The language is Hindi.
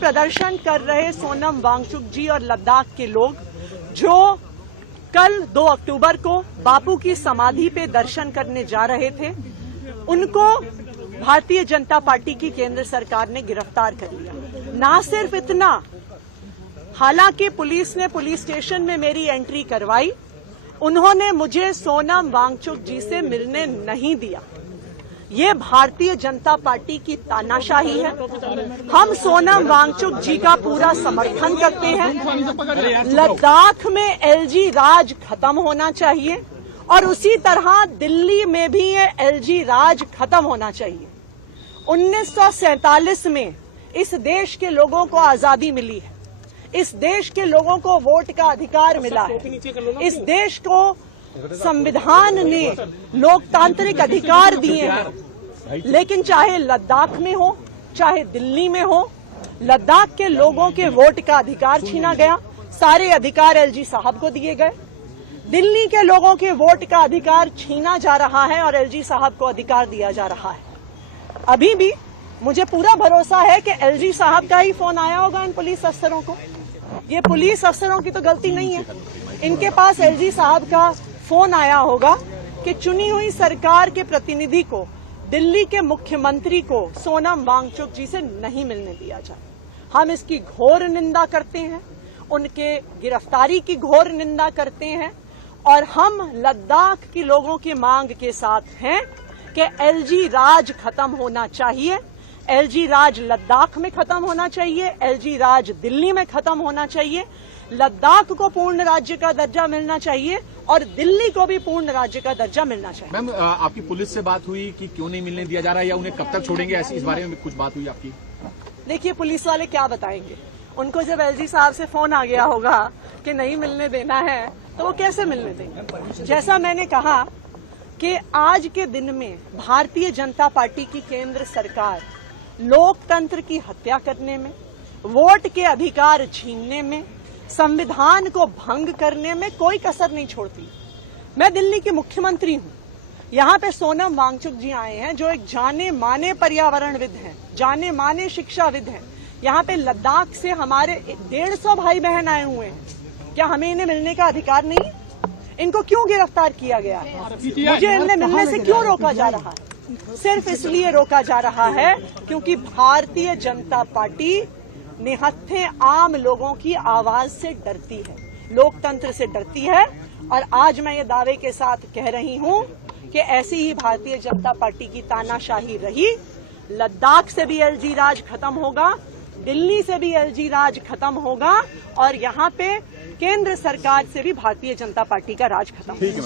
प्रदर्शन कर रहे सोनम वांगचुक जी और लद्दाख के लोग जो कल 2 अक्टूबर को बापू की समाधि पे दर्शन करने जा रहे थे, उनको भारतीय जनता पार्टी की केंद्र सरकार ने गिरफ्तार कर लिया। ना सिर्फ इतना, हालांकि पुलिस ने पुलिस स्टेशन में मेरी एंट्री करवाई, उन्होंने मुझे सोनम वांगचुक जी से मिलने नहीं दिया। ये भारतीय जनता पार्टी की तानाशाही है। हम सोनम वांगचुक जी का पूरा समर्थन करते हैं। लद्दाख में एलजी राज खत्म होना चाहिए और उसी तरह दिल्ली में भी ये एलजी राज खत्म होना चाहिए। 1947 में इस देश के लोगों को आजादी मिली है, इस देश के लोगों को वोट का अधिकार मिला है, इस देश को संविधान ने लोकतांत्रिक अधिकार दिए हैं। लेकिन चाहे लद्दाख में हो, चाहे दिल्ली में हो, लद्दाख के लोगों के वोट का अधिकार छीना गया, सारे अधिकार एलजी साहब को दिए गए। दिल्ली के लोगों के वोट का अधिकार छीना जा रहा है और एलजी साहब को अधिकार दिया जा रहा है। अभी भी मुझे पूरा भरोसा है कि एलजी साहब का ही फोन आया होगा इन पुलिस अफसरों को। ये पुलिस अफसरों की तो गलती नहीं है, इनके पास एलजी साहब का फोन आया होगा कि चुनी हुई सरकार के प्रतिनिधि को, दिल्ली के मुख्यमंत्री को सोनम वांगचुक जी से नहीं मिलने दिया जाए। हम इसकी घोर निंदा करते हैं, उनके गिरफ्तारी की घोर निंदा करते हैं और हम लद्दाख के लोगों की मांग के साथ हैं कि एलजी राज खत्म होना चाहिए। एलजी राज लद्दाख में खत्म होना चाहिए, एलजी राज दिल्ली में खत्म होना चाहिए। लद्दाख को पूर्ण राज्य का दर्जा मिलना चाहिए और दिल्ली को भी पूर्ण राज्य का दर्जा मिलना चाहिए। मैम, आपकी पुलिस से बात हुई कि क्यों नहीं मिलने दिया जा रहा है या उन्हें कब तक छोड़ेंगे, ऐसी इस बारे में कुछ बात हुई आपकी? देखिए, पुलिस वाले क्या बताएंगे। उनको जब एलजी साहब से फोन आ गया होगा कि नहीं मिलने देना है, तो वो कैसे मिलने देंगे? जैसा मैंने कहा कि आज के दिन में भारतीय जनता पार्टी की केंद्र सरकार लोकतंत्र की हत्या करने में, वोट के अधिकार छीनने में, संविधान को भंग करने में कोई कसर नहीं छोड़ती। मैं दिल्ली की मुख्यमंत्री हूं। यहाँ पे सोनम वांगचुक जी आए हैं जो एक जाने माने पर्यावरणविद हैं, जाने माने शिक्षाविद हैं। यहाँ पे लद्दाख से हमारे 150 भाई बहन आए हुए हैं। क्या हमें इन्हें मिलने का अधिकार नहीं? इनको क्यों गिरफ्तार किया गया है? मुझे इन्हें मिलने से क्यों रोका जा रहा है? सिर्फ इसलिए रोका जा रहा है क्योंकि भारतीय जनता पार्टी निहत्थे आम लोगों की आवाज से डरती है, लोकतंत्र से डरती है। और आज मैं ये दावे के साथ कह रही हूं कि ऐसी ही भारतीय जनता पार्टी की तानाशाही रही। लद्दाख से भी एलजी राज खत्म होगा, दिल्ली से भी एलजी राज खत्म होगा और यहाँ पे केंद्र सरकार से भी भारतीय जनता पार्टी का राज खत्म होगा।